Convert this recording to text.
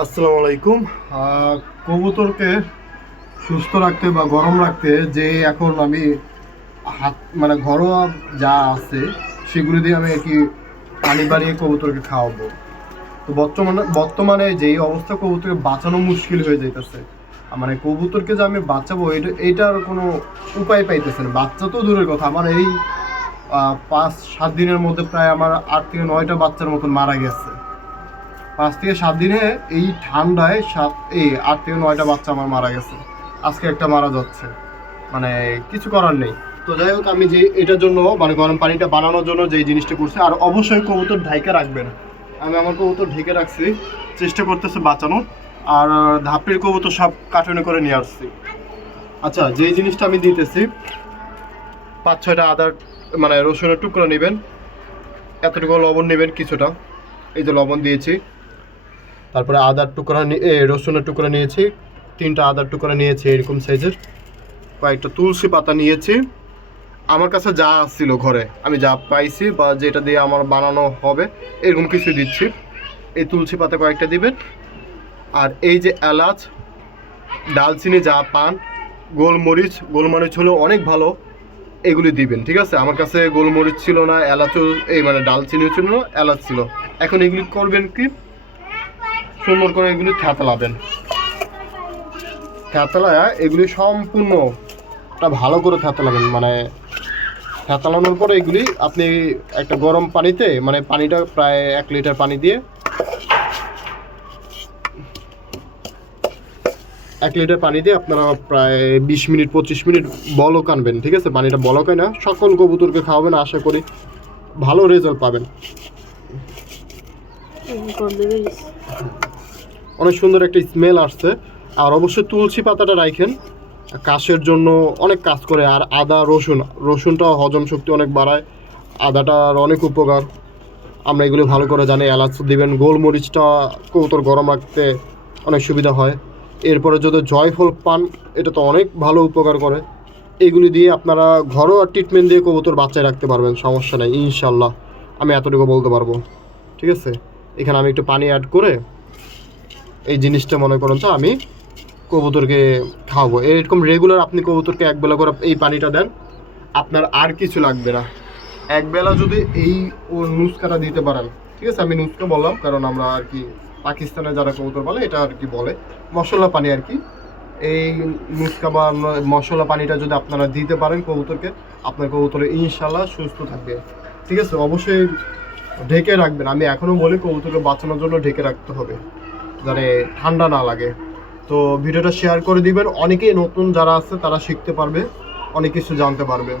আসসালামু আলাইকুম। কবুতরকে সুস্থ রাখতে বা গরম রাখতে যে এখন আমি ঘরোয়া যা আছে সেগুলো দিয়ে আমি আর কি পানি বাড়িয়ে কবুতরকে খাওয়াবো। তো বর্তমানে যেই অবস্থা কবুতরকে বাঁচানো মুশকিল হয়ে যাইতেছে, মানে কবুতরকে যে আমি বাঁচাবো এটার কোনো উপায় পাইতেছে না। বাচ্চা তো দূরের কথা, আমার এই 5-7 দিনের মধ্যে প্রায় আমার 8 থেকে 9টা বাচ্চার মতন মারা গেছে। 5 থেকে 7 দিনে এই ঠান্ডায় 8 থেকে 9টা বাচ্চা আমার মারা গেছে। আজকে একটা মারা যাচ্ছে, মানে কিছু করার নেই। তো যাই হোক, আমি যে এটার জন্য মানে গরম পানিটা বানানোর জন্য যে জিনিসটা করছি, আর অবশ্যই কবুতর ঢেকে রাখবেন। আমি আমার কবুতর ঢেকে রাখছি, চেষ্টা করতেছে বাঁচানোর। আর ধাপড়ির কবুতর সব কার্টুনে করে নিয়ে আসছি। আচ্ছা, যেই জিনিসটা আমি দিতেছি, 5-6টা আদার মানে রসুনের টুকরো নেবেন, এতটুকু লবণ নেবেন কিছুটা, এই যে লবণ দিয়েছি। তারপরে রসুনের টুকরা নিয়েছি, 3টা আদার টুকরা নিয়েছি এরকম সাইজের। কয়েকটা তুলসী পাতা নিয়েছি। আমার কাছে যা ছিল ঘরে, আমি যা পাইছি বা যেটা দিয়ে আমার বানানো হবে এরকম কিছু দিচ্ছি। এই তুলসী পাতা কয়েকটা দিবেন। আর এই যে এলাচ, ডালচিনি যা পান, গোলমরিচ হলেও অনেক ভালো, এগুলি দিবেন। ঠিক আছে, আমার কাছে গোলমরিচ ছিল না, এলাচও ডালচিনিও ছিল না, এলাচ ছিল। এখন এগুলি করবেন কি, সুন্দর করে এগুলি থেতলাবেন। থেতলায় এগুলি সম্পূর্ণটা ভালো করে থেতলাবেন। মানে থেতলানোর পরে এগুলি আপনি একটা গরম পানিতে, মানে পানিটা প্রায় 1 লিটার পানি দিয়ে 1 লিটার পানি দিয়ে আপনারা প্রায় 20-25 মিনিট বলক আনবেন। ঠিক আছে, পানিটা বলক হয় না, সকল কবুতরকে খাওয়াবেন, আশা করি ভালো রেজাল্ট পাবেন। অনেক সুন্দর একটা স্মেল আসছে। আর অবশ্যই তুলসী পাতাটা রাখেন, কাশের জন্য অনেক কাজ করে। আর রসুনটা হজম শক্তি অনেক বাড়ায়, আদাটার অনেক উপকার, আমরা এগুলো ভালো করে জানি। এলাচ দিবেন, গোলমরিচটা কবুতর গরম রাখতে অনেক সুবিধা হয়। এরপরে যদি জয়ফল পান, এটা তো অনেক ভালো উপকার করে। এগুলি দিয়ে আপনারা ঘরোয়া ট্রিটমেন্ট দিয়ে কবুতর বাচ্চায় রাখতে পারবেন, সমস্যা নেই ইনশাল্লাহ। আমি এতটুকু বলতে পারবো। ঠিক আছে, এখানে আমি একটু পানি অ্যাড করে এই জিনিসটা মনে করুন তো আমি কবুতরকে খাওয়াবো। এরকম রেগুলার আপনি কবুতরকে একবেলা করে এই পানিটা দেন, আপনার আর কিছু লাগবে না। একবেলা যদি এই নুস্কাটা দিতে পারেন, ঠিক আছে, আমি নুস্কা বললাম কারণ আমরা আর কি পাকিস্তানে যারা কবুতর বলে এটা আর কি বলে মশলা পানি আর কি। এই নুস্কা বা মশলা পানিটা যদি আপনারা দিতে পারেন কবুতরকে, আপনার কবুতরে ইনশাল্লাহ সুস্থ থাকবে। ঠিক আছে, অবশ্যই ঢেকে রাখবেন। আমি এখনও বলি কবুতরকে বাঁচানোর জন্য ঢেকে রাখতে হবে, যাতে ঠান্ডা না লাগে। তো ভিডিওটা শেয়ার করে দিবেন, অনেকেই নতুন যারা আছে তারা শিখতে পারবে, অনেক কিছু জানতে পারবে।